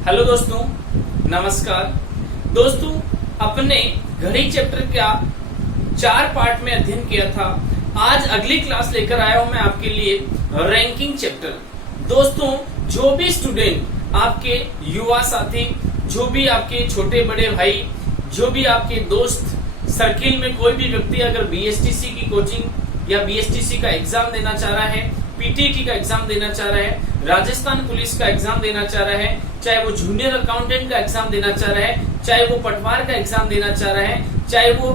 Hello दोस्तों, नमस्कार। दोस्तों, अपने घड़ी चैप्टर का 4 पार्ट में अध्ययन किया था। आज अगली क्लास लेकर आया हूं मैं आपके लिए रैंकिंग चैप्टर। दोस्तों, जो भी स्टूडेंट, आपके युवा साथी, जो भी आपके छोटे बड़े भाई, जो भी आपके दोस्त सर्किल में कोई भी व्यक्ति अगर बीएसटीसी की कोचिंग या बीएसटीसी का एग्जाम देना चाह रहा है, पीटीटी का एग्जाम देना चाह रहा है, राजस्थान पुलिस का एग्जाम देना चाह रहा है, चाहे वो जूनियर अकाउंटेंट का एग्जाम देना चाह रहा है, चाहे वो पटवार का एग्जाम देना चाह रहा है, चाहे वो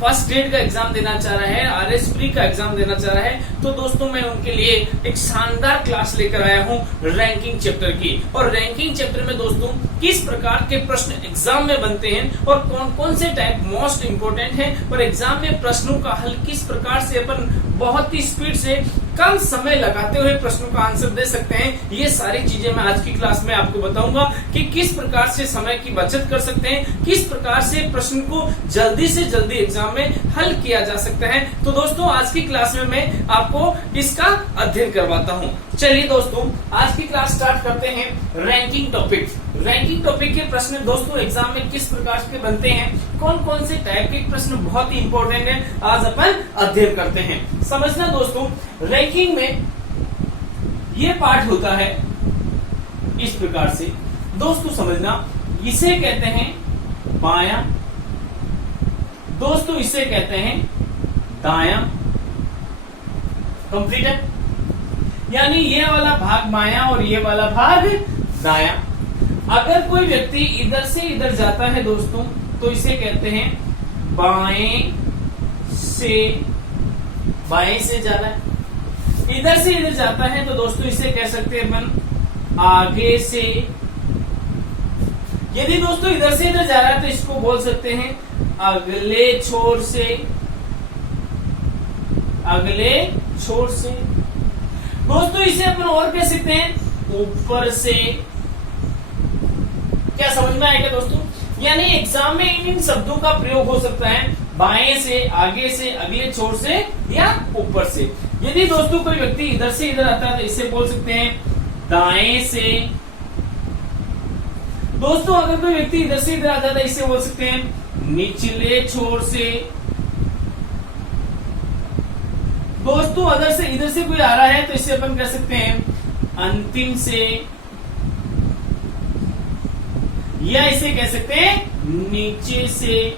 फर्स्ट ग्रेड का एग्जाम देना चाह रहा है, आरएसपी का एग्जाम देना चाह रहा है, तो दोस्तों मैं उनके लिए एक शानदार क्लास लेकर आया हूं रैंकिंग चैप्टर की। और रैंकिंग चैप्टर में दोस्तों किस प्रकार के प्रश्न एग्जाम में बनते हैं और कौन कौन से टाइप मोस्ट इंपोर्टेंट है और एग्जाम में प्रश्नों का हल किस प्रकार से अपन बहुत ही स्पीड से कम समय लगाते हुए प्रश्नों का आंसर दे सकते हैं, ये सारी चीजें मैं आज की क्लास में आपको बताऊंगा कि किस प्रकार से समय की बचत कर सकते हैं, किस प्रकार से प्रश्न को जल्दी से जल्दी एग्जाम में हल किया जा सकता है। तो दोस्तों आज की क्लास में मैं आपको इसका अध्ययन करवाता हूं। चलिए दोस्तों, आज की क्लास स्टार्ट करते हैं रैंकिंग टॉपिक। रैंकिंग टॉपिक के प्रश्न दोस्तों एग्जाम में किस प्रकार के बनते हैं, कौन कौन से टाइप के प्रश्न बहुत ही इंपॉर्टेंट है, आज अपन अध्ययन करते हैं। समझना दोस्तों, रैंकिंग में ये पार्ट होता है इस प्रकार से। दोस्तों समझना, इसे कहते हैं बायां, दोस्तों इसे कहते हैं दायां। कंप्लीट है, यानी ये वाला भाग बायां और ये वाला भाग दायां। अगर कोई व्यक्ति इधर से इधर जाता है दोस्तों तो इसे कहते हैं बाएं से जा रहा है। इधर से इधर जाता है तो दोस्तों इसे कह सकते हैं अपन आगे से। यदि दोस्तों इधर से इधर जा रहा है तो इसको बोल सकते हैं अगले छोर से। अगले छोर से दोस्तों इसे अपन और कह सकते हैं ऊपर से। क्या समझ में आएगा दोस्तों? यानी एग्जाम में इन शब्दों का प्रयोग हो सकता है बाएं से, आगे से, अगले छोर से या ऊपर से। यदि दोस्तों कोई व्यक्ति इधर से इधर आता है तो इसे बोल सकते हैं दाएं से। दोस्तों अगर कोई व्यक्ति इधर से इधर आता है तो इसे बोल सकते हैं निचले छोर से। दोस्तों अगर से इधर से कोई आ रहा है तो इसे अपन कह सकते हैं अंतिम से, या इसे कह सकते हैं नीचे से।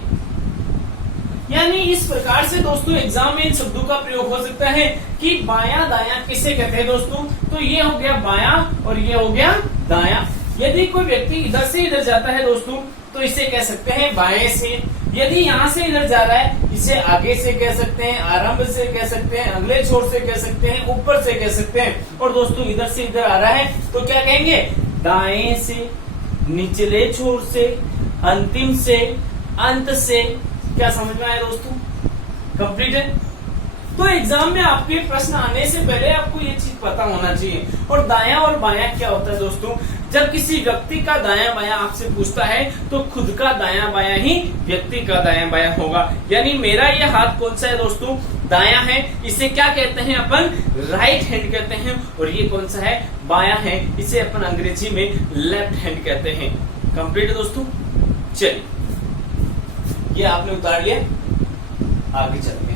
यानी इस प्रकार से दोस्तों एग्जाम में इन शब्दों का प्रयोग हो सकता है कि बायां दायां किसे कहते हैं दोस्तों। तो ये हो गया बायां और ये हो गया दायां। यदि कोई व्यक्ति इधर से इधर जाता है दोस्तों तो इसे कह सकते हैं बाएं से। यदि यहां से इधर जा रहा है इसे आगे से कह सकते हैं, आरंभ से कह सकते हैं, अगले छोर से कह सकते हैं, ऊपर से कह सकते हैं। और दोस्तों इधर से इधर आ रहा है तो क्या कहेंगे दाएं से, निचले छोर से, अंतिम से, अंत से। क्या समझ में आया दोस्तों? कंप्लीट है। तो एग्जाम में आपके प्रश्न आने से पहले आपको ये चीज पता होना चाहिए। और दायां और बायां क्या होता है दोस्तों? जब किसी व्यक्ति का दायां बायां आपसे पूछता है तो खुद का दायां बायां ही व्यक्ति का दायां बायां होगा। यानी मेरा ये हाथ कौन सा है दोस्तों? दायां है। इसे क्या कहते हैं अपन? राइट हैंड कहते हैं। और ये कौन सा है? बायां है। इसे अपन अंग्रेजी में लेफ्ट हैंड कहते हैं। कंप्लीट है दोस्तों। चलिए, ये आपने उतार लिया, आगे चलते हैं।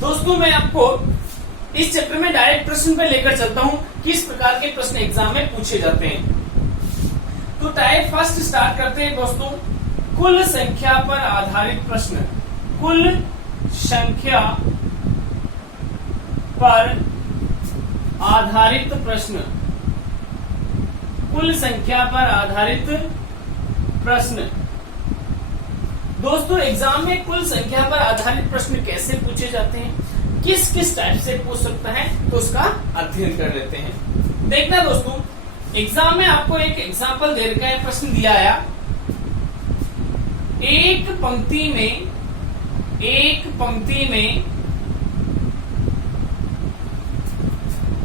दोस्तों मैं आपको इस चैप्टर में डायरेक्ट प्रश्न पे लेकर चलता हूं, किस प्रकार के प्रश्न एग्जाम में पूछे जाते हैं। तो टाइप फर्स्ट स्टार्ट करते हैं दोस्तों, कुल संख्या पर आधारित प्रश्न। कुल संख्या पर आधारित प्रश्न। कुल संख्या पर आधारित प्रश्न। दोस्तों एग्जाम में कुल संख्या पर आधारित प्रश्न कैसे पूछे जाते हैं, किस किस टाइप से पूछ सकता है, तो उसका अध्ययन कर लेते हैं। देखना दोस्तों, एग्जाम में आपको एक एग्जाम्पल दे रखा है, प्रश्न दिया आया एक पंक्ति में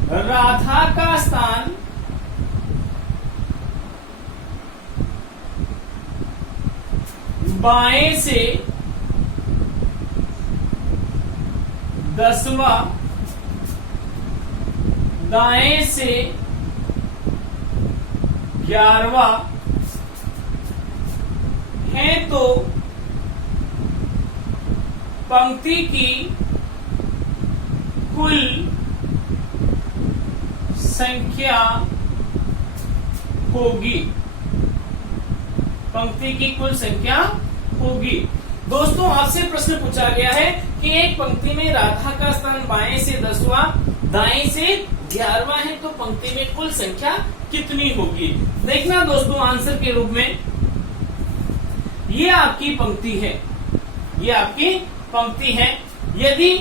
राधा का स्थान बाएं से 10वां दाएं से 11वां है तो पंक्ति की कुल संख्या होगी। पंक्ति की कुल संख्या होगी। दोस्तों आपसे प्रश्न पूछा गया है कि एक पंक्ति में राधा का स्थान बाएं से 10वां, दाएं से 11वां है तो पंक्ति में कुल संख्या कितनी होगी। देखना दोस्तों आंसर के रूप में, ये आपकी पंक्ति है, ये आपकी पंक्ति है। यदि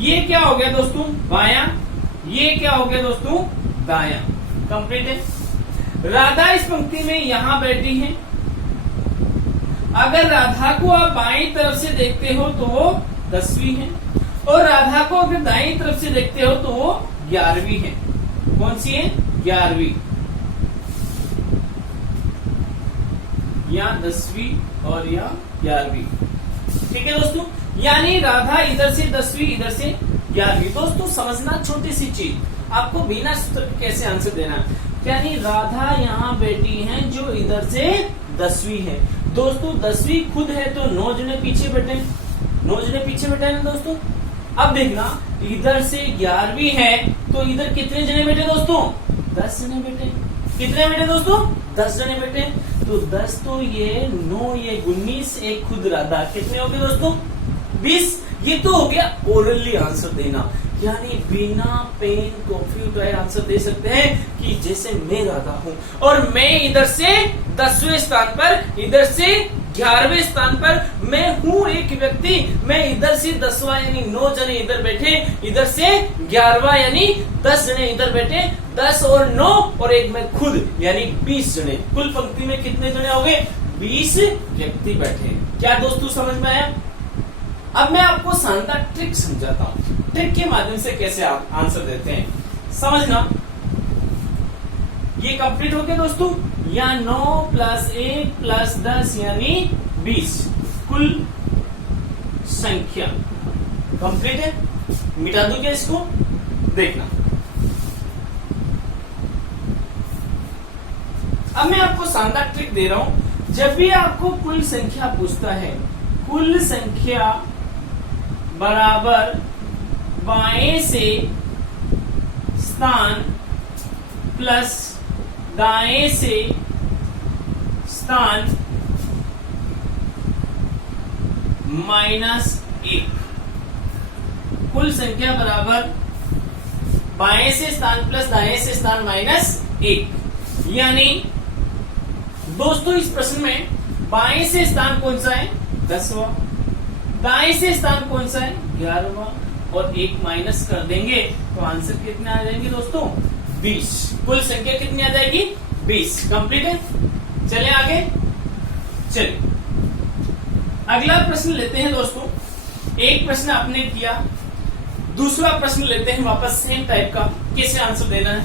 ये क्या हो गया दोस्तों बायां, ये क्या हो गया दोस्तों दायां, कंप्लीट है। राधा इस पंक्ति में यहां बैठी है। अगर राधा को आप बाईं तरफ से देखते हो तो वो 10वीं है, और राधा को अगर दाईं तरफ से देखते हो तो वो 11वीं है। कौन सी है? 11वीं, या 10वीं और या 11वीं। ठीक है दोस्तों, यानी राधा इधर से 10वीं, इधर से 11वीं। दोस्तों समझना छोटी सी चीज, आपको बिना सूत्र के कैसे आंसर देना। यानी राधा यहाँ बैठी है जो इधर से 10वीं है। दोस्तों 10वीं खुद है तो 9 जने पीछे बैठे, 9 जने पीछे बैठे ना दोस्तों। अब देखना इधर से 11वीं है तो इधर कितने जने बैठे दोस्तों? 10 जने बैठे। कितने बैठे दोस्तों? 10 जने बैठे। तो 10 तो ये 9 ये 19, एक खुद राधा, कितने हो गए दोस्तों? 20। ये तो हो गया ओरली आंसर देना, यानी बिना पेन कॉपी उठाए आंसर दे सकते हैं कि जैसे मैं राधा हूं और मैं इधर से 10वें स्थान पर, इधर से 11वें स्थान पर मैं हूं एक व्यक्ति। मैं इधर से 10वां यानी 9 जने इधर बैठे, इधर से 11वां यानी 10 जने इधर बैठे। 10 और 9 और एक मैं खुद यानी 20 जने। कुल पंक्ति में कितने जने हो गए? 20 व्यक्ति बैठे। क्या दोस्तों समझ में आया? अब मैं आपको शानदार ट्रिक समझाता हूं, ट्रिक के माध्यम से कैसे आप आंसर देते हैं समझना। ये कंप्लीट हो गया दोस्तों, या 9 + 1 + 10 यानी 20 कुल संख्या कंप्लीट है। मिटा दूं क्या इसको? देखना, अब मैं आपको शानदार ट्रिक दे रहा हूं। जब भी आपको कुल संख्या पूछता है, कुल संख्या बराबर बाएं से स्थान प्लस दाएं से स्थान -1। कुल संख्या बराबर बाएं से स्थान प्लस दाएं से स्थान -1। यानी दोस्तों इस प्रश्न में बाएं से स्थान कौन सा है? 10वां। दाएं से स्थान कौन सा है? 11वां। और 1 माइनस कर देंगे तो आंसर कितने आ जाएंगे दोस्तों? 20। कुल संख्या कितनी आ जाएगी? 20। कंप्लीट है। चले आगे, चलिए अगला प्रश्न लेते हैं दोस्तों। एक प्रश्न आपने किया, दूसरा प्रश्न लेते हैं वापस सेम टाइप का। कैसे आंसर देना है?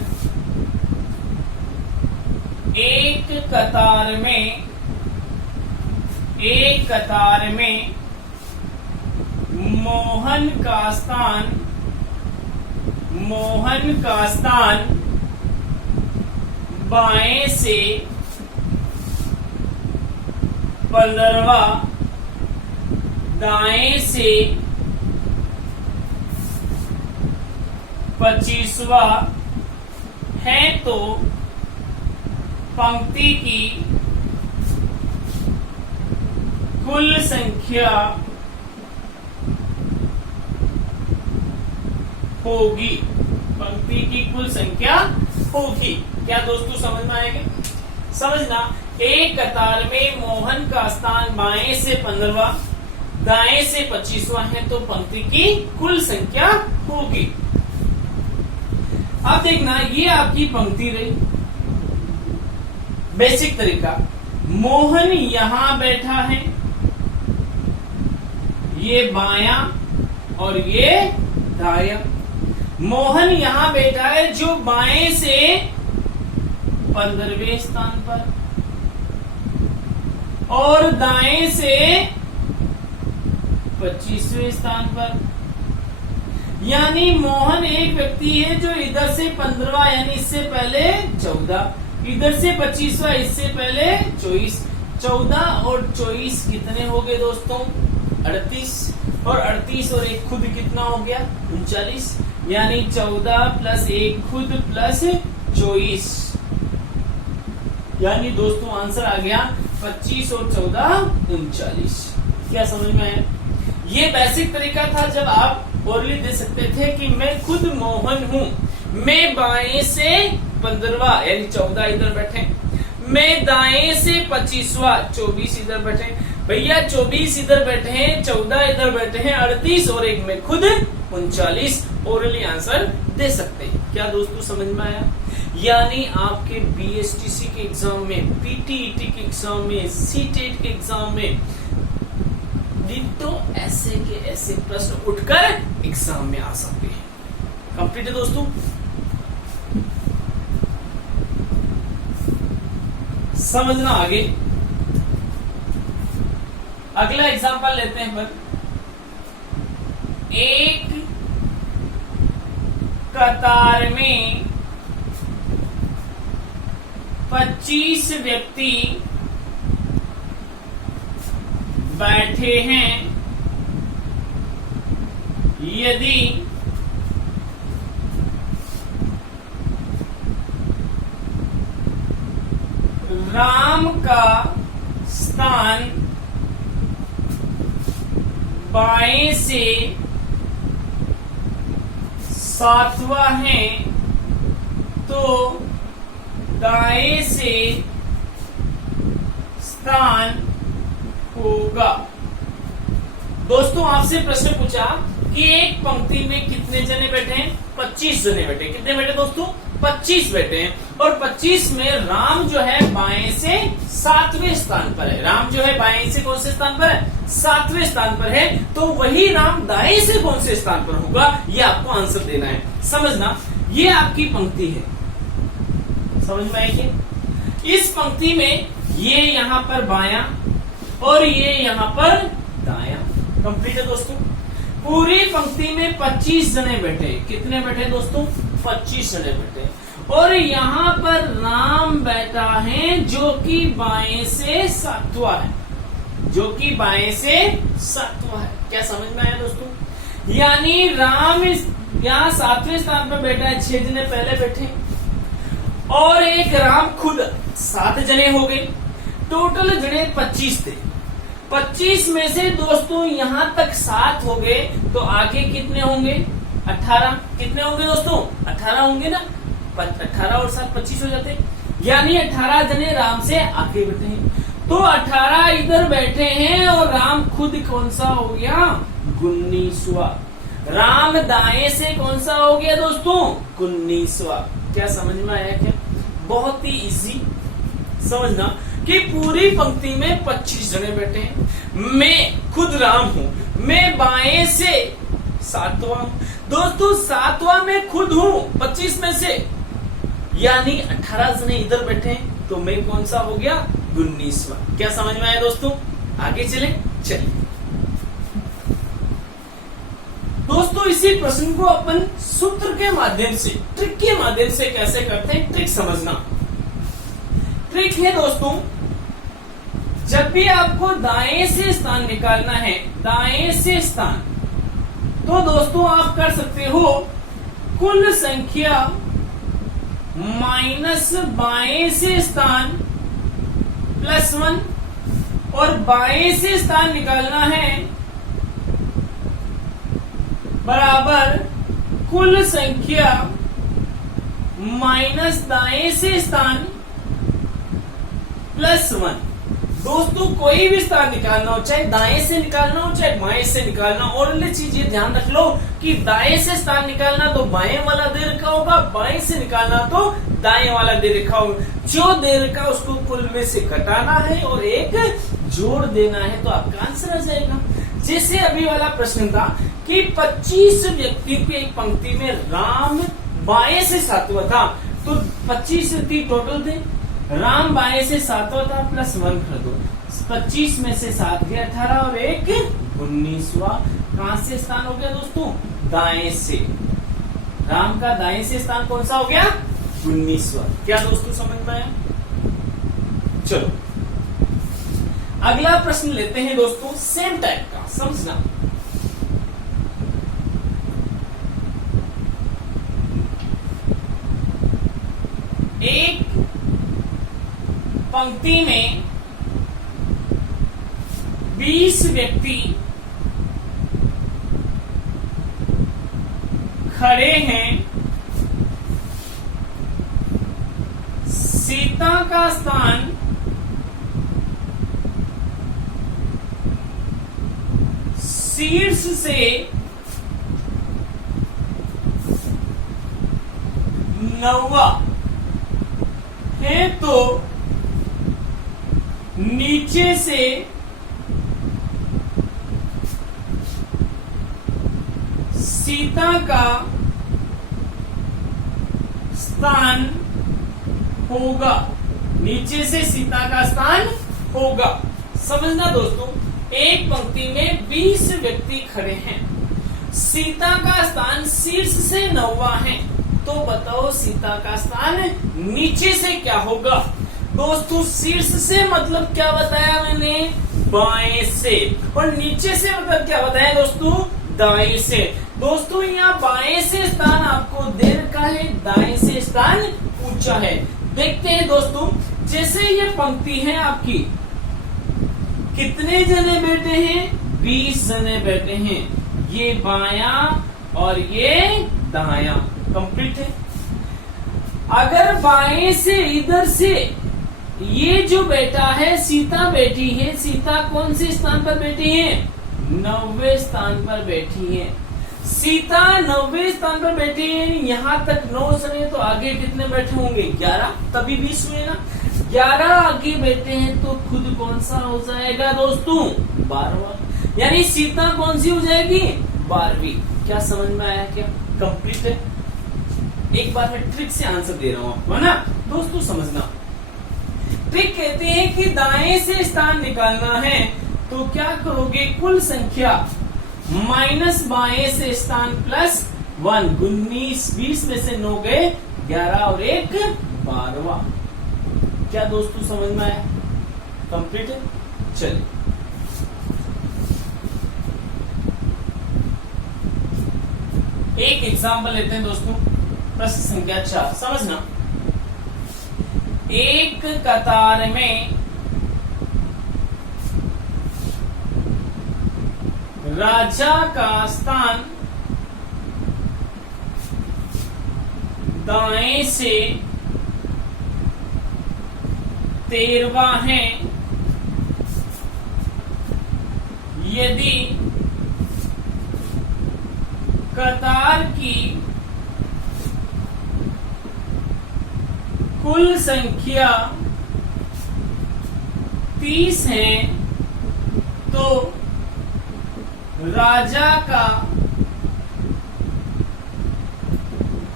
एक कतार में मोहन का स्थान बाएं से 15वां, दाएं से 25वां है तो पंक्ति की कुल संख्या होगी। पंक्ति की कुल संख्या होगी। क्या दोस्तों समझ में आएगा? समझना, एक कतार में मोहन का स्थान बाएं से 15वां, दाएं से 25वां है तो पंक्ति की कुल संख्या होगी। अब देखना, ये आपकी पंक्ति रही। बेसिक तरीका, मोहन यहां बैठा है, ये बायां और ये दायां। मोहन यहां बैठा है जो बाएं से 15वें स्थान पर और दाएं से 25वें स्थान पर। यानी मोहन एक व्यक्ति है जो इधर से 15वां यानी इससे पहले 14, इधर से 25वां इससे पहले 24, 14 और 24 कितने हो गए दोस्तों? 38, और 38 और एक खुद कितना हो गया? 39, यानी 14 प्लस एक खुद प्लस 24, यानी दोस्तों आंसर आ गया 25 और 14 39। क्या समझ में आया? ये बेसिक तरीका था जब आप ओरली दे सकते थे कि मैं खुद मोहन हूं, मैं बाएं से 15वां यानी 14 इधर बैठे, मैं दाएं से 25वां 24 इधर बैठे, भैया 24 इधर बैठे हैं, 14 इधर बैठे हैं, 38 और एक में खुद 39 ओरली आंसर दे सकते हैं। क्या दोस्तों समझ में आया? यानी आपके बीएसटीसी के एग्जाम में, पीटीईटी के एग्जाम में, सीटेट के एग्जाम में डिट्टो ऐसे के ऐसे प्रश्न उठकर एग्जाम में आ सकते हैं। कंप्लीट है दोस्तों? समझना आगे। अगला एग्जांपल लेते हैं पर एक कतार में 25 व्यक्ति बैठे हैं, यदि राम का स्थान बाएं से 7वां है तो दाएं से स्थान होगा। दोस्तों आपसे प्रश्न पूछा कि एक पंक्ति में कितने जने बैठे हैं? 25 जने बैठे। कितने बैठे दोस्तों? 25 बैठे हैं, और 25 में राम जो है बाएं से 7वें स्थान पर है। राम जो है बाएं से कौन से स्थान पर है? 7वें स्थान पर है। तो वही राम दाएं से कौन से स्थान पर होगा, ये आपको आंसर देना है। समझना, ये आपकी पंक्ति है, समझ में आएगी? इस पंक्ति में ये यहां पर बायां और ये यहां पर दायां। कंप्लीट है दोस्तों? पूरी पंक्ति में 25 जने बैठे। कितने बैठे दोस्तों? 25 जने बैठे, और यहाँ पर राम बैठा है जो कि बाएं से 7वां है, जो कि बाएं से 7वां है। क्या समझ में आया दोस्तों? यानी राम यहाँ 7वें स्थान पर बैठा है, 6 जने पहले बैठे, और एक राम खुद 7 जने हो गए। टोटल जने 25 थे। 25 में से दोस्तों यहां तक 7 हो गए, तो आगे कितने होंगे? 18। कितने होंगे दोस्तों? 18 होंगे ना। 18 और 7 25 हो जाते, यानी 18 जने राम से आगे बैठे हैं। तो 18 इधर बैठे हैं, और राम खुद कौन सा हो गया? 19वां। राम दाएं से कौन सा हो गया दोस्तों? 19वां। क्या समझ में आया? क्या बहुत ही इजी समझना कि पूरी पंक्ति में 25 जने बैठे हैं, मैं खुद राम हूं, मैं बाएं से 7वां हूं दोस्तों, 7वां में खुद हूं 25 में से, यानी 18 जने इधर बैठे हैं, तो मैं कौन सा हो गया? 19वां। क्या समझ में आया दोस्तों? आगे चले। दोस्तों इसी प्रश्न को अपन सूत्र के माध्यम से, ट्रिक के माध्यम से कैसे करते हैं, ट्रिक समझना। ट्रिक है दोस्तों, जब भी आपको दाएं से स्थान निकालना है, दाएं से स्थान, तो दोस्तों आप कर सकते हो कुल संख्या माइनस बाएं से स्थान प्लस 1, और बाएं से स्थान निकालना है बराबर कुल संख्या माइनस दाएं से स्थान प्लस 1। दोस्तों कोई भी स्थान निकालना हो, चाहे दाएं से निकालना हो चाहे बाएं से निकालना, और चीज ये ध्यान रख लो कि दाएं से स्थान निकालना तो बाएं वाला दे रखा होगा, बाएं से निकालना तो दाएं वाला दे रखा होगा। जो दे रखा उसको कुल में से घटाना है और एक जोड़ देना है, तो आपका आंसर आ जाएगा। जैसे अभी वाला प्रश्न था कि 25 व्यक्ति की एक पंक्ति में राम बाएं से 7वां था, तो 25 व्यक्ति टोटल थे, राम बाएं से 7वां था, प्लस 1 कर दो, 25 में से 7 गया 18 और एक 19वां, कहां से स्थान हो गया दोस्तों? दाएं से। राम का दाएं से स्थान कौन सा हो गया? 19वां। क्या दोस्तों समझ में आया? चलो अगला प्रश्न लेते हैं दोस्तों, सेम टाइप का, समझना। एक पंक्ति में 20 व्यक्ति खड़े हैं। सीता का स्थान शीर्ष से 9वां है, तो नीचे से सीता का स्थान होगा। नीचे से सीता का स्थान होगा। समझना दोस्तों, एक पंक्ति में 20 व्यक्ति खड़े हैं। सीता का स्थान शीर्ष से 9वां है, तो बताओ सीता का स्थान नीचे से क्या होगा? दोस्तों शीर्ष से मतलब क्या बताया मैंने? बाएं से। और नीचे से मतलब क्या बताया दोस्तों? दाएं से। दोस्तों यहाँ बाएं से स्थान आपको दे रखा है, दाएं से स्थान ऊंचा है। देखते हैं दोस्तों, जैसे ये पंक्ति है आपकी, कितने जने बैठे हैं? 20 जने बैठे हैं। ये बायां और ये दायां, कंप्लीट है। अगर बाएं से इधर से ये जो बैठा है, सीता बैठी है। सीता कौन से स्थान पर बैठी है? 9वें स्थान पर बैठी है। सीता 9वें स्थान पर बैठी है। यहाँ तक 9 जने, तो आगे कितने बैठे होंगे? 11, तभी 20 हुए ना। 11 आगे बैठे हैं, तो खुद कौन सा हो जाएगा दोस्तों? 12वां। यानी सीता कौन सी हो जाएगी? 12वीं। क्या समझ में आया? क्या कंप्लीट है? एक बार मैं ट्रिक से आंसर दे रहा हूं आपको, है ना दोस्तों? समझना, ट्रिक कहते हैं कि दाएं से स्थान निकालना है, तो क्या करोगे? कुल संख्या माइनस बाएं से स्थान प्लस 1, 19, 20 में से 9 गए, 11 और 1 12वां। क्या दोस्तों समझ में आया? कंप्लीट है? चलिए एक एग्जाम्पल लेते हैं दोस्तों, प्रश्न संख्या 4। समझना, एक कतार में राजा का स्थान दाएं से 13वां है। यदि कतार की कुल संख्या 30 है, तो राजा का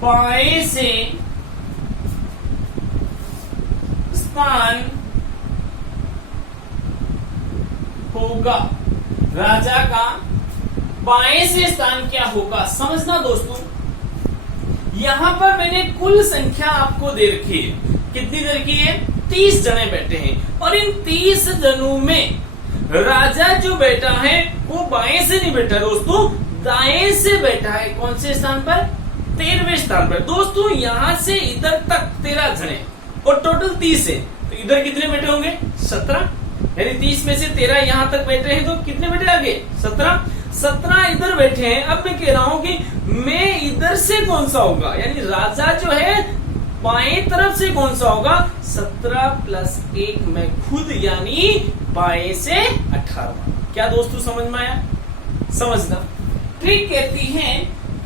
बाएं से स्थान होगा। राजा का बाएं से स्थान क्या होगा? समझना दोस्तों, यहां पर मैंने कुल संख्या आपको दे रखी है। कितनी दे रखी है? 30 जने बैठे हैं, और इन 30 जनों में राजा जो बैठा है वो बाएं से नहीं बैठा दोस्तों, दाएं से बैठा है। कौन से स्थान पर? 13वें स्थान पर। दोस्तों यहां से इधर तक 13 जने और टोटल 30 है, तो इधर कितने बैठे होंगे? 17। यानी 30 में से 13 यहां तक बैठे हैं, तो कितने बैठे आगे? 17 इधर बैठे हैं। अब मैं कह रहा हूं कि मैं इधर से कौन सा होगा, यानी राजा जो है बाएं तरफ से कौन सा होगा? 17 प्लस 1 मैं खुद, यानी बाएं से 18। क्या दोस्तों समझ में आया? समझना, ट्रिक कहती है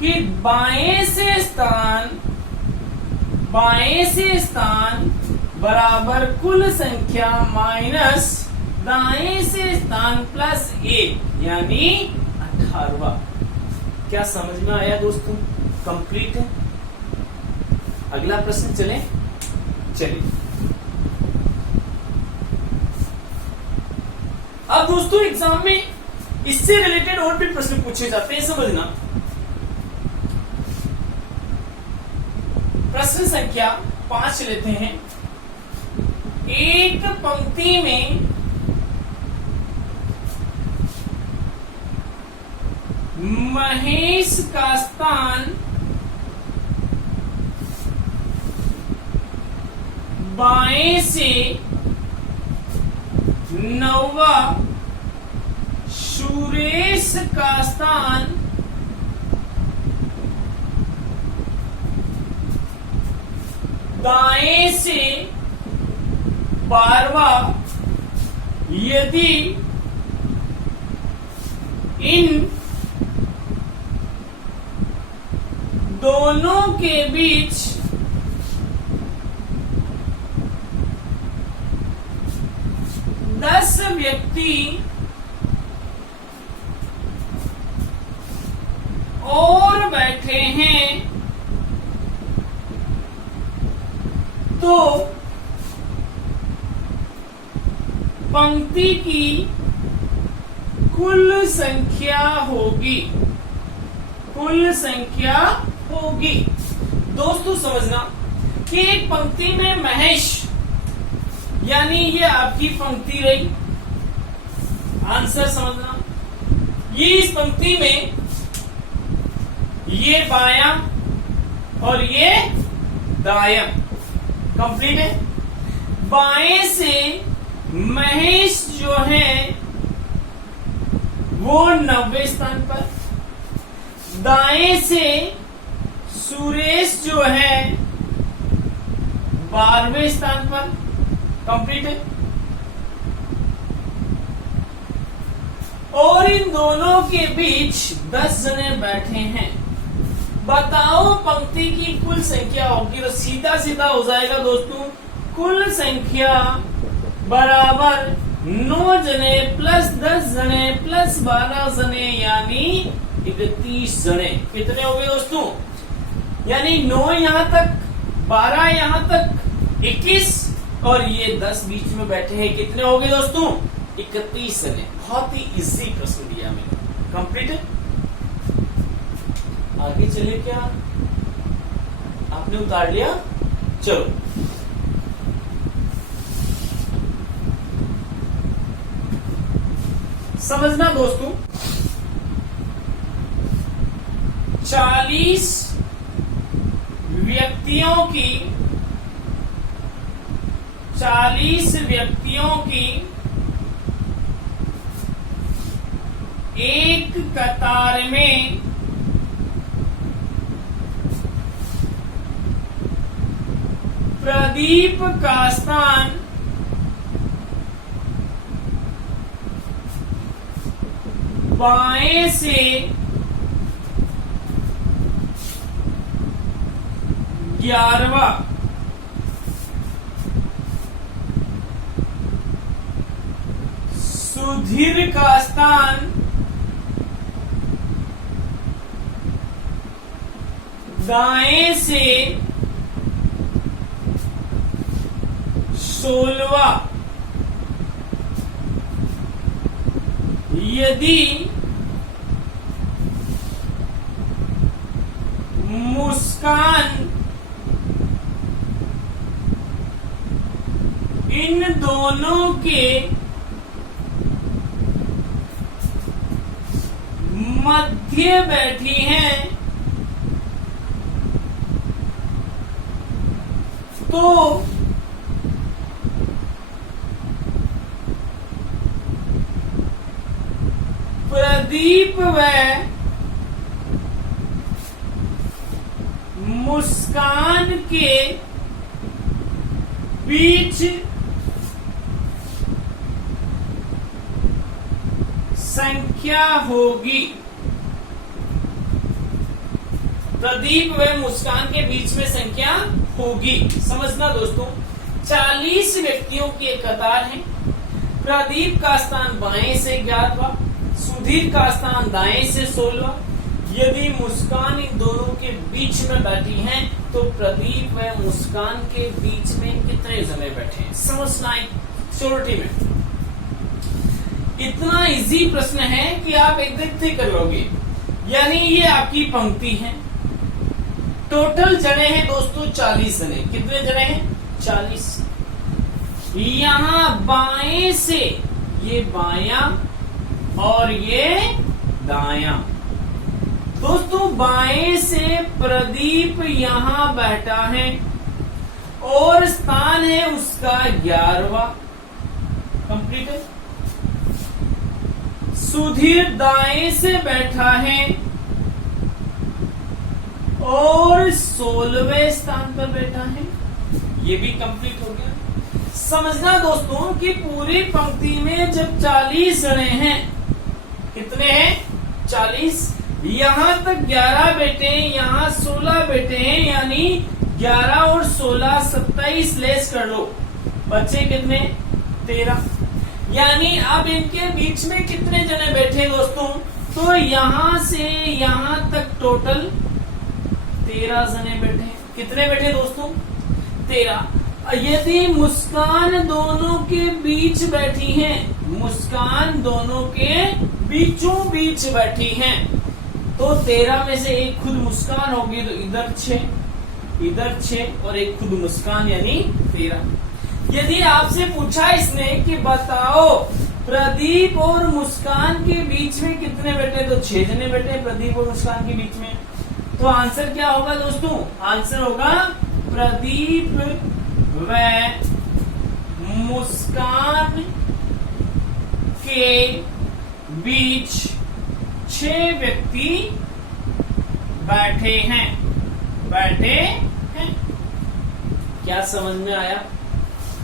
कि बाएं से स्थान बराबर कुल संख्या माइनस दाएं से स्थान प्लस 1, यानी 18वां। क्या समझ में आया दोस्तों? कंप्लीट है। अगला प्रश्न चलिए। अब दोस्तों एग्जाम में इससे रिलेटेड और भी प्रश्न पूछे जाते हैं, समझना। प्रश्न संख्या 5 लेते हैं। एक पंक्ति में महेश का स्थान बाएं से 9वां, सुरेश का स्थान दाएं से 12वां, यदि इन दोनों के बीच 10 व्यक्ति और बैठे हैं तो पंक्ति की कुल संख्या होगी। कुल संख्या होगी। दोस्तों समझना कि एक पंक्ति में महेश, यानी ये आपकी पंक्ति रही। आंसर समझना, ये इस पंक्ति में ये बायां और ये दायां कंप्लीट है। बाएं से महेश जो है वो 90वें स्थान पर, दाएं से सुरेश जो है 12वें स्थान पर, कंप्लीट है। और इन दोनों के बीच 10 जने बैठे हैं। बताओ पंक्ति की कुल संख्या होगी, तो सीधा सीधा हो जाएगा दोस्तों, कुल संख्या बराबर 9 जने प्लस 10 जने प्लस 12 जने, यानी 31 जने। कितने हो गए दोस्तों? यानी 9 यहां तक, 12 यहां तक, 21 और ये 10 बीच में बैठे हैं। कितने हो गए दोस्तों? 31 जने। बहुत ही इजी प्रश्न दिया मैंने, कंप्लीट है। आगे चले क्या? आपने उतार लिया? चलो समझना दोस्तों, 40 व्यक्तियों की एक कतार में प्रदीप का स्थान बाएं से 11वां, सुधीर का स्थान दाएं से 16वां, यदि मुस्कान इन दोनों के मध्य बैठी हैं तो प्रदीप व मुस्कान के बीच संख्या होगी। प्रदीप व मुस्कान के बीच में संख्या होगी। समझना दोस्तों, 40 व्यक्तियों की एक कतार है। प्रदीप का स्थान बाएं से 11वां, सुधीर का स्थान दाएं से 16वां। यदि मुस्कान इन दोनों के बीच में बैठी हैं तो प्रदीप व मुस्कान के बीच में कितने जने बैठे हैं, समझना है। श्योरिटी में इतना इजी प्रश्न है कि आप एकदम से कर लोगे। यानी ये आपकी पंक्ति है, टोटल जने हैं दोस्तों 40 जने। कितने जने हैं? 40। यहां बाएं से ये बायां और ये दायां। दोस्तों बाएं से प्रदीप यहां बैठा है और स्थान है उसका 11वां। कंप्लीट है। सुधीर दाएं से बैठा है और 16वें स्थान पर बैठा है। ये भी कंप्लीट हो गया। समझना दोस्तों कि पूरी पंक्ति में जब 40 जने हैं, कितने हैं? 40। यहां तक 11 बेटे, यहां 16 बेटे हैं, यानी 11 और 16 27 लेस कर लो, बच्चे कितने? 13। यानी अब इनके बीच में कितने जने बैठे दोस्तों? तो यहां से यहां तक टोटल 13 जने बैठे। कितने बैठे दोस्तों? 13। यदि मुस्कान दोनों के बीच बैठी है, मुस्कान दोनों के बीचों बीच बैठी है, तो 13 में से एक खुद मुस्कान होगी, तो इधर 6, इधर 6 और एक खुद मुस्कान, यानी 13। यदि आपसे पूछा इसने कि बताओ प्रदीप और मुस्कान के बीच में कितने बैठे, तो 6 जने बैठे प्रदीप और मुस्कान के बीच में। तो आंसर क्या होगा दोस्तों? आंसर होगा प्रदीप व मुस्कान के बीच 6 व्यक्ति बैठे हैं। बैठे हैं। क्या समझ में आया?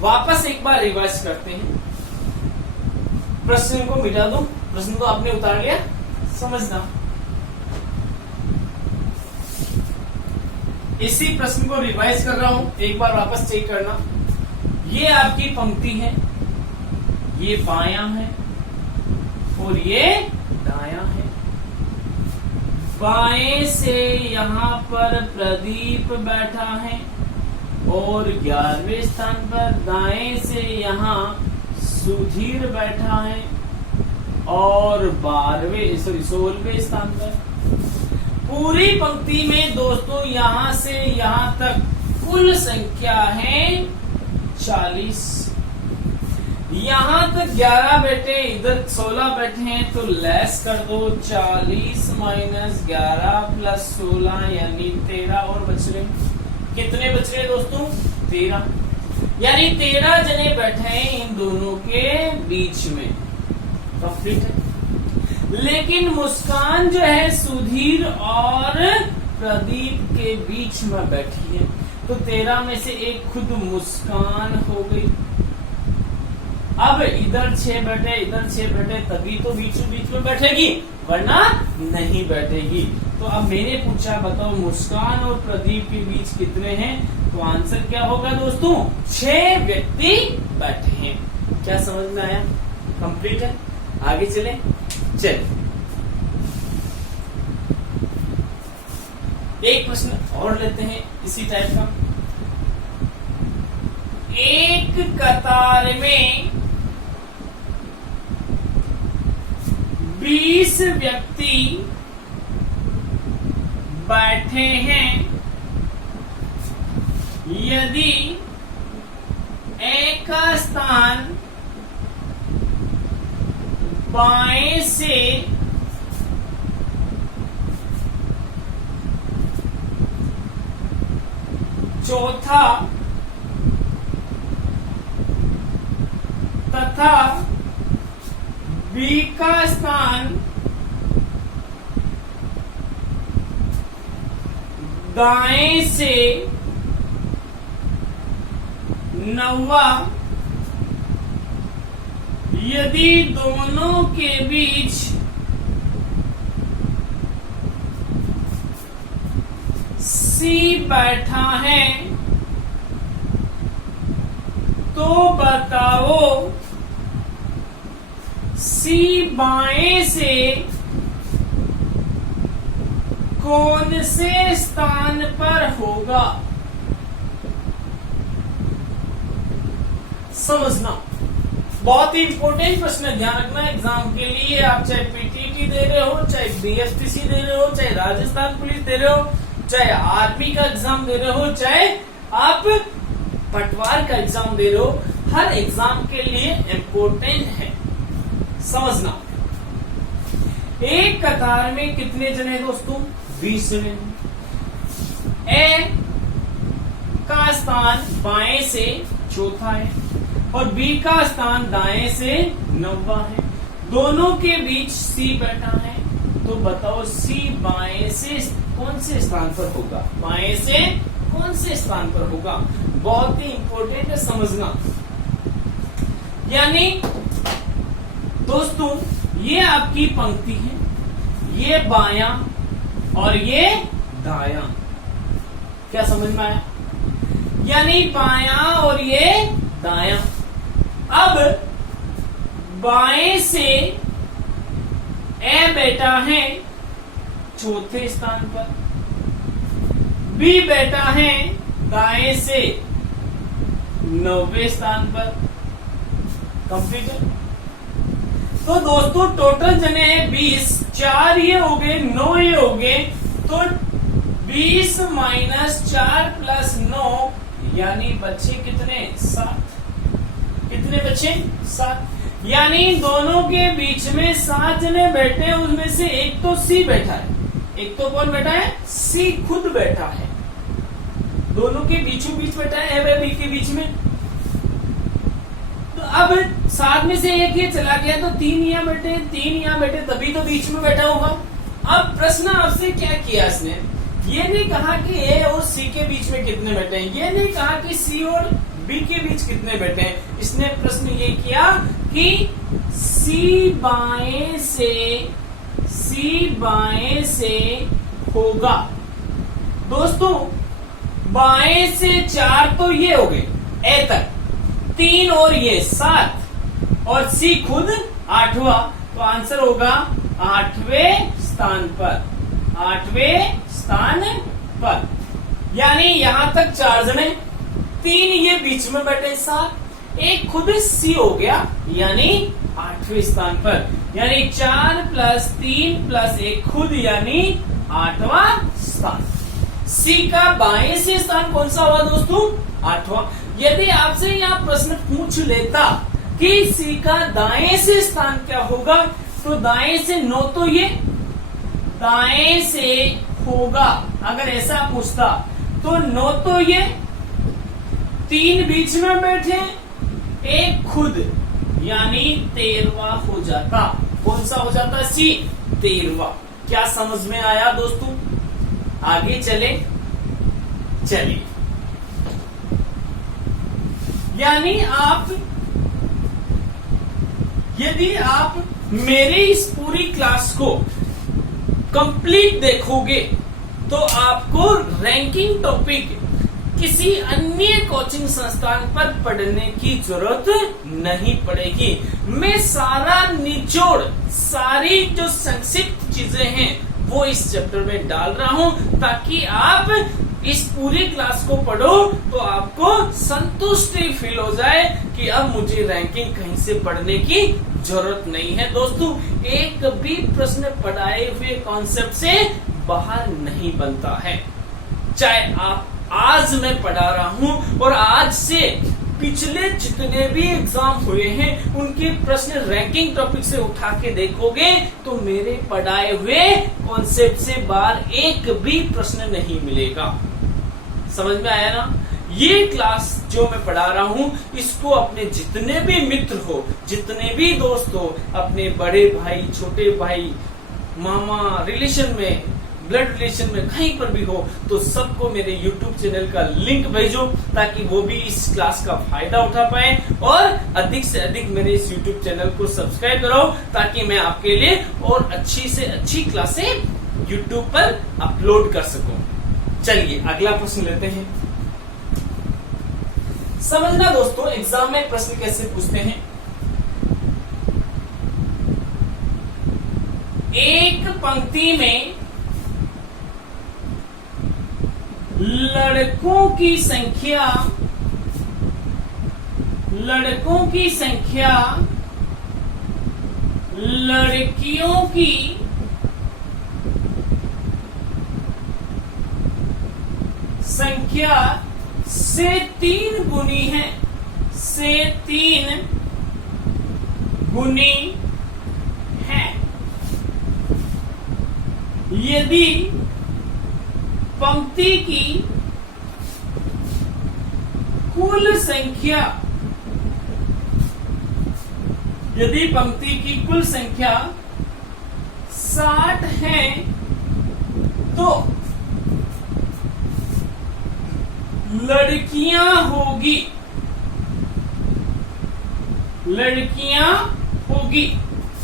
वापस एक बार रिवाइज करते हैं। प्रश्न को मिटा दो, प्रश्न को आपने उतार लिया, समझना। इसी प्रश्न को रिवाइज कर रहा हूं, एक बार वापस चेक करना। ये आपकी पंक्ति है, ये बायां है और ये दायां है। बाएं से यहां पर प्रदीप बैठा है और 11वें स्थान पर, दाएं से यहां सुधीर बैठा है और 16वें स्थान पर। पूरी पंक्ति में दोस्तों यहां से यहां तक कुल संख्या है 40। यहां तक 11 बैठे, इधर 16 बैठे हैं, तो लेस कर दो। 40 माइनस 11 प्लस 16 यानी 13 और बच रहे। कितने बच रहे दोस्तों? 13। यानी 13 जने बैठे हैं इन दोनों के बीच में। कंप्लीट है। लेकिन मुस्कान जो है सुधीर और प्रदीप के बीच में बैठी है, तो 13 में से एक खुद मुस्कान हो गई। अब इधर 6 बैठे, इधर 6 बैठे, तभी तो बीच में बैठेगी, वरना नहीं बैठेगी। तो अब मैंने पूछा बताओ मुस्कान और प्रदीप के बीच कितने हैं, तो आंसर क्या होगा दोस्तों? 6 व्यक्ति बैठे हैं। क्या समझ में आया? कंप्लीट है। आगे चले। चल एक प्रश्न और लेते हैं इसी टाइप का। एक कतार में 20 व्यक्ति बैठे हैं। यदि एक का स्थान बाएं से चौथा तथा बी का स्थान दाएं से 9वां, यदि दोनों के बीच सी बैठा है, तो बताओ सी बाएं से कौन से स्थान पर होगा? समझना बहुत ही इंपॉर्टेंट प्रश्न, ध्यान रखना एग्जाम के लिए। आप चाहे पीटीटी दे रहे हो, चाहे बीएसटीसी दे रहे हो, चाहे राजस्थान पुलिस दे रहे हो, चाहे आर्मी का एग्जाम दे रहे हो, चाहे आप पटवार का एग्जाम दे रहे हो, हर एग्जाम के लिए इम्पोर्टेंट है। समझना, एक कतार में कितने जने दोस्तों? 20 जने। ए का स्थान बाएं से चौथा है और बी का स्थान दाएं से 9वां है। दोनों के बीच सी बैठा है, तो बताओ सी बाएं से कौन से स्थान पर होगा? बाएं से कौन से स्थान पर होगा? बहुत ही इंपॉर्टेंट है, समझना। यानी दोस्तों ये आपकी पंक्ति है, ये बायां और ये दायां। क्या समझ में आया? यानी बायां और ये दायां। अब बाएं से ए बैठा है चौथे स्थान पर, बी बैठा है दाएं से 9वें स्थान पर। कंप्लीट है। तो दोस्तों टोटल जने हैं 20, 4 ये हो गए, 9 ये हो गए, तो 20 माइनस 4 प्लस 9 यानी बच्चे कितने? 7। कितने बच्चे? 7। यानी दोनों के बीच में 7 जने बैठे हैं, उनमें से एक तो सी बैठा है। एक तो कौन बैठा है? सी खुद बैठा है। दोनों के बीचों बीच बैठा है, ए व बी के बीच में। तो अब 7 में से एक ये चला गया, तो 3 यहाँ बैठे, 3 यहाँ बैठे, तभी तो बीच में बैठा होगा। अब प्रश्न आपसे क्या किया इसने? ये नहीं कहा कि ए और सी के बीच में कितने बैठे हैं, ये नहीं कहा कि सी और बी के बीच कितने बैठे हैं। इसने प्रश्न ये किया कि सी बाएं से होगा। दोस्तों बाएं से 4 तो ये हो गए ए तक, 3 और ये 7 और सी खुद 8वां, तो आंसर होगा 8वें स्थान पर। 8वें स्थान पर। यानी यहां तक 4 जने, 3 ये बीच में बैठे, 7, एक खुद सी हो गया, यानी 8वें स्थान पर। यानी 4 प्लस 3 प्लस 1 खुद, यानी 8वां स्थान। सी का बाएं से स्थान कौन सा हुआ दोस्तों? 8वां। यदि आपसे यहाँ प्रश्न पूछ लेता कि सी का दाएं से स्थान क्या होगा, तो दाएं से 9 तो ये दाएं से होगा। अगर ऐसा पूछता तो 9 तो ये, 3 बीच में बैठे, एक खुद, यानी 13वां हो जाता। कौन सा हो जाता? सी, 13वां। क्या समझ में आया दोस्तों? आगे चलिए। यानी यदि आप मेरे इस पूरी क्लास को कंप्लीट देखोगे तो आपको रैंकिंग टॉपिक किसी अन्य कोचिंग संस्थान पर पढ़ने की जरूरत नहीं पड़ेगी। मैं सारा निचोड़, सारी जो संक्षिप्त चीजें हैं वो इस चैप्टर में डाल रहा हूं, ताकि आप इस पूरी क्लास को पढ़ो तो आपको संतुष्टि फील हो जाए कि अब मुझे रैंकिंग कहीं से पढ़ने की जरूरत नहीं है। दोस्तों एक भी प्रश्न पढ़ाए हुए कॉन्सेप्ट से बाहर नहीं बनता है। चाहे आप आज मैं पढ़ा रहा हूं और आज से पिछले जितने भी एग्जाम हुए हैं उनके प्रश्न रैंकिंग टॉपिक से उठा के देखोगे तो मेरे पढ़ाए हुए कॉन्सेप्ट से बाहर एक भी प्रश्न नहीं मिलेगा। समझ में आया ना? ये क्लास जो मैं पढ़ा रहा हूं इसको अपने जितने भी मित्र हो, जितने भी दोस्त हो, अपने बड़े भाई, छोटे भाई, मामा, रिलेशन में, ब्लड रिलेशन में, कहीं पर भी हो तो सबको मेरे YouTube चैनल का लिंक भेजो ताकि वो भी इस क्लास का फायदा उठा पाए, और अधिक से अधिक मेरे इस YouTube चैनल को सब्सक्राइब करो ताकि मैं आपके लिए और अच्छी से अच्छी क्लासें YouTube पर अपलोड कर सकूं। चलिए अगला प्रश्न लेते हैं। समझना दोस्तों एग्जाम में प्रश्न कैसे पूछते हैं। एक पंक्ति में लड़कों की संख्या लड़कियों की संख्या से 3 गुनी है, से 3 गुनी है। यदि पंक्ति की कुल संख्या, यदि पंक्ति की कुल संख्या 60 है तो लड़कियां होगी, लड़कियां होगी।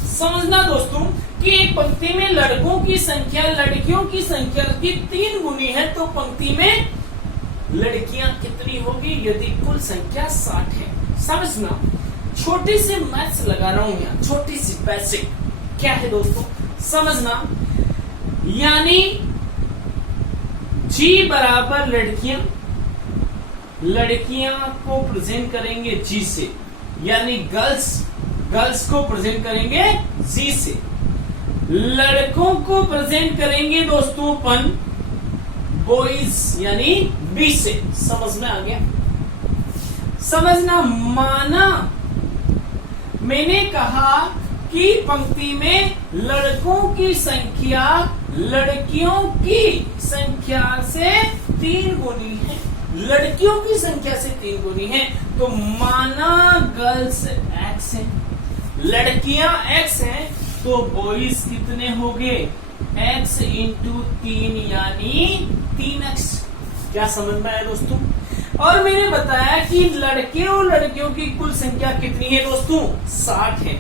समझना दोस्तों कि एक पंक्ति में लड़कों की संख्या लड़कियों की संख्या की 3 गुनी है तो पंक्ति में लड़कियां कितनी होगी यदि कुल संख्या 60 है। समझना, छोटी सी मैथ्स लगा रहा हूं यहां, छोटी सी बेसिक। क्या है दोस्तों, समझना, यानी जी बराबर लड़कियां, लड़कियां को प्रेजेंट करेंगे जी से, यानी गर्ल्स, गर्ल्स को प्रेजेंट करेंगे जी से, लड़कों को प्रेजेंट करेंगे दोस्तों अपन बॉयज यानी बी से। समझ में आ गया? समझना, माना मैंने कहा कि पंक्ति में लड़कों की संख्या लड़कियों की संख्या से 3 गुनी है, लड़कियों की संख्या से 3 गुनी है, तो माना गर्ल्स एक्स है, लड़कियां एक्स हैं, तो बॉयज कितने हो गए? एक्स इंटू 3 यानी 3x। क्या समझ में आया दोस्तों? और मैंने बताया कि लड़के और लड़कियों की कुल संख्या कितनी है दोस्तों? 60 है,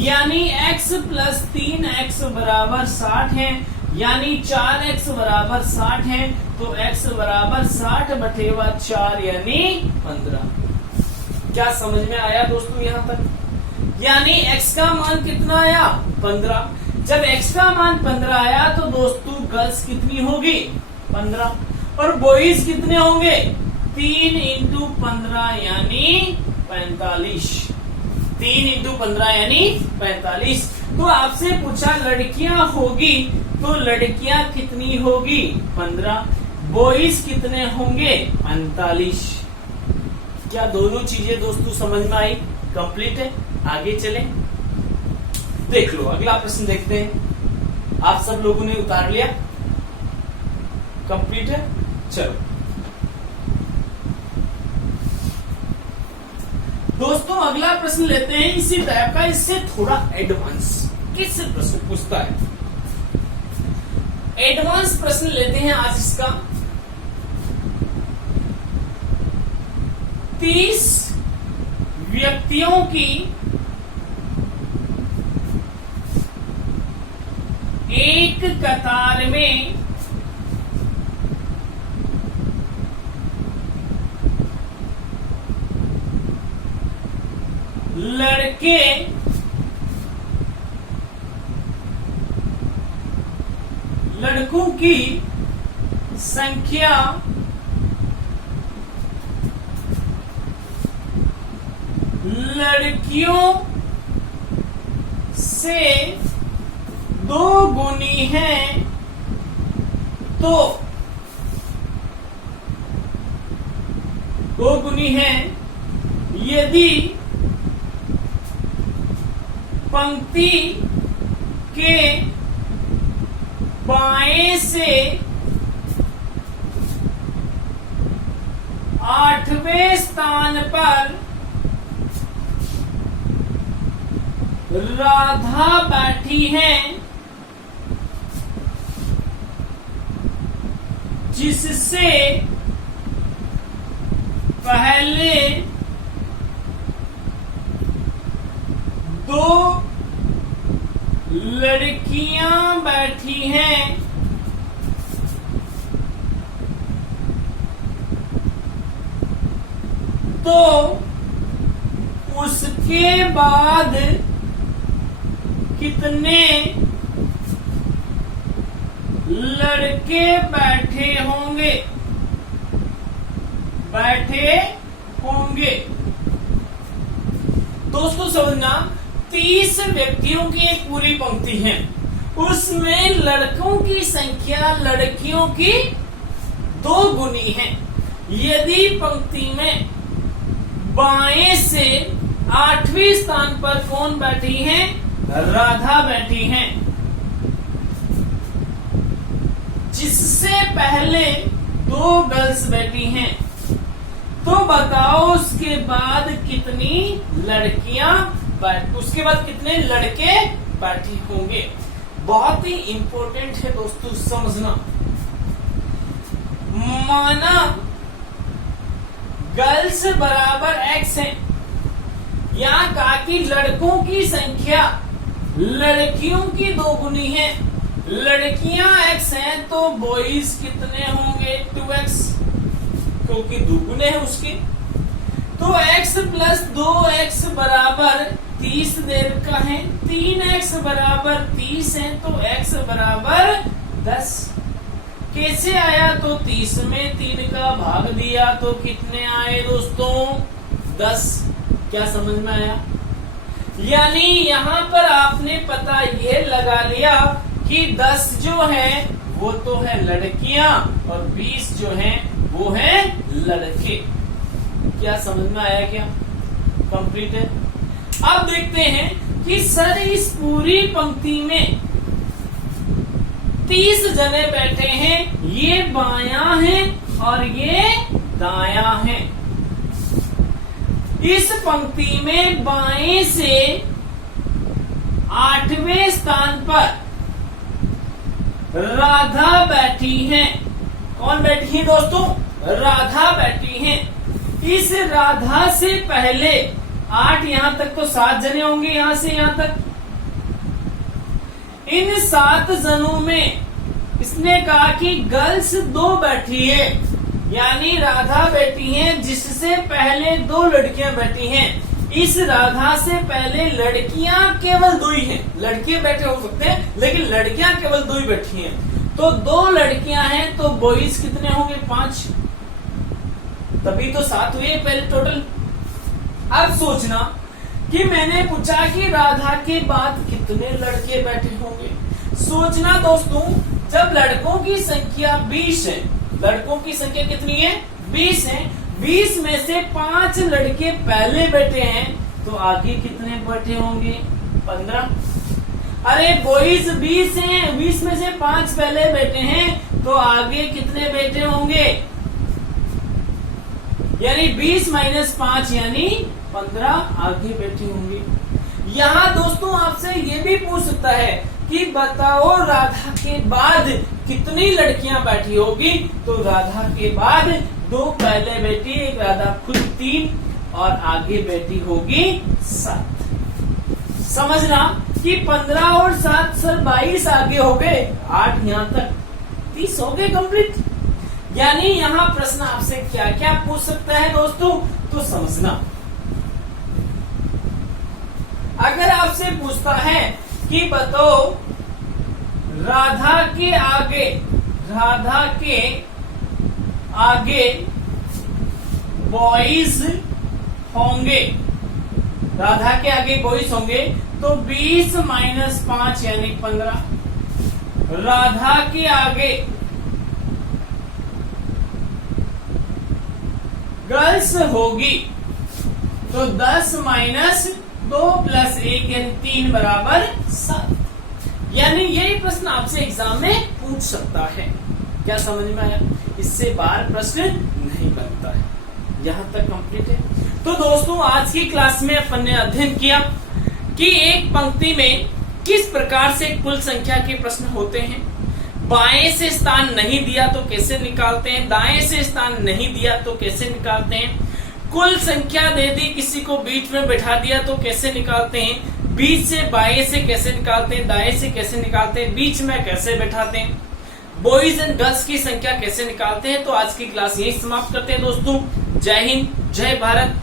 यानी x प्लस 3x बराबर 60 है, यानी 4x बराबर 60 है, तो x बराबर 60 बटेवा 4 यानी 15। क्या समझ में आया दोस्तों यहां तक? यानी x का मान कितना आया? 15। जब x का मान 15 आया तो दोस्तों गर्ल्स कितनी होगी? 15, और बॉयज कितने होंगे? 3 इंटू 15 यानी 45। 3 इंटू 15 यानी 45। तो आपसे पूछा लड़कियां होगी, तो लड़कियां कितनी होगी? 15, बॉयज कितने होंगे? 45। क्या दोनों चीजें दोस्तों समझ में आई? कंप्लीट है। आगे चले, देख लो अगला प्रश्न देखते हैं। आप सब लोगों ने उतार लिया? कंप्लीट है। चलो दोस्तों अगला प्रश्न लेते हैं इसी टाइप का, इससे थोड़ा एडवांस। किससे प्रश्न पूछता है? एडवांस प्रश्न लेते हैं आज इसका। 30 व्यक्तियों की एक कतार में लड़कों की संख्या लड़कियों से 2 गुनी है, तो 2 गुनी है यदि पंक्ति के बाएं से 8वें स्थान पर राधा बैठी है, जिससे पहले 2 लड़कियां बैठी हैं, तो उसके बाद कितने लड़के बैठे होंगे? दोस्तों समझना, 30 व्यक्तियों की एक पूरी पंक्ति है, उसमें लड़कों की संख्या लड़कियों की 2 गुनी है। यदि पंक्ति में बाएं से 8वें स्थान पर कौन बैठी है? राधा बैठी है। जिससे पहले 2 गर्ल्स बैठी हैं, तो बताओ उसके बाद कितनी लड़कियां उसके बाद कितने लड़के बैठे होंगे? बहुत ही इंपॉर्टेंट है दोस्तों, समझना। माना गर्ल्स बराबर x है, यहां कहा कि लड़कों की संख्या लड़कियों की 2 गुनी है। लड़कियां x हैं तो बॉयज कितने होंगे? 2x, क्योंकि 2 गुने है उसके। तो x प्लस 2x बराबर 30 दे रखा है, 3x बराबर 30 है, तो x बराबर 10। कैसे आया? तो 30 में 3 का भाग दिया तो कितने आए दोस्तों? 10। क्या समझ में आया? यानी यहां पर आपने पता ये लगा लिया कि 10 जो है वो तो है लड़कियां और 20 जो है वो है लड़के। क्या समझ में आया? क्या कंप्लीट है? अब देखते हैं कि सर इस पूरी पंक्ति में 30 जने बैठे हैं, ये बायां है और ये दायां है। इस पंक्ति में बाएं से 8वें स्थान पर राधा बैठी है। कौन बैठी है दोस्तों? राधा बैठी है। इस राधा से पहले 8 यहां तक तो 7 जने होंगे, यहां से यहां तक। इन 7 जनों में इसने कहा कि गर्ल्स 2 बैठी है, यानी राधा बैठी है, जिससे पहले 2 लड़कियां बैठी हैं। इस राधा से पहले लड़कियां केवल 2 ही हैं। लड़के बैठे हो सकते हैं लेकिन लड़कियां केवल 2 ही बैठी हैं। तो 2 लड़कियां हैं तो बॉयज कितने होंगे? 5। तभी तो 7 हुए पहले टोटल। अब सोचना कि मैंने पूछा कि राधा के बाद कितने लड़के बैठे होंगे। सोचना दोस्तों, जब लड़कों की संख्या 20 है, लड़कों की संख्या कितनी है? 20 है। 20 में से 5 लड़के पहले बैठे हैं तो आगे कितने बैठे होंगे? 15। अरे बॉयज 20 हैं, 20 में से 5 पहले बैठे हैं तो आगे कितने बैठे होंगे? यानी 20 माइनस 5 यानी 15 आगे बैठे होंगे। यहाँ दोस्तों आपसे ये भी पूछ सकता है कि बताओ राधा के बाद कितनी लड़कियां बैठी होगी? तो राधा के बाद 2 पहले बैठी, एक राधा खुद 3 और आगे बैठी होगी 7। समझना कि 15 और 7 सर 22 आगे हो गए, 8 यहां तक 30 हो गए कंप्लीट। यानी यहाँ प्रश्न आपसे क्या क्या पूछ सकता है दोस्तों? तो समझना, अगर आपसे पूछता है कि बताओ राधा के आगे बॉयज होंगे, राधा के आगे बॉयज होंगे तो 20 माइनस 5 यानी 15। राधा के आगे गर्ल्स होगी तो 10 माइनस 2 प्लस 1 यानी 3 बराबर 7। यानी यही प्रश्न आपसे एग्जाम में पूछ सकता है। क्या समझ में आया? इससे बाहर प्रश्न नहीं बनता है। यहाँ तक कंप्लीट है। तो दोस्तों आज की क्लास में अपन ने अध्ययन किया कि एक पंक्ति में किस प्रकार से कुल संख्या के प्रश्न होते हैं। बाएं से स्थान नहीं दिया तो कैसे निकालते हैं, दाएं से स्थान नहीं दिया तो कैसे निकालते हैं, कुल संख्या दे दी किसी को बीच में बैठा दिया तो कैसे निकालते हैं, बीच से बाएं से कैसे निकालते हैं, दाएं से कैसे निकालते हैं, बीच में कैसे बैठाते हैं, बॉयज एंड गर्ल्स की संख्या कैसे निकालते हैं। तो आज की क्लास यही समाप्त करते हैं दोस्तों। जय हिंद, जय भारत,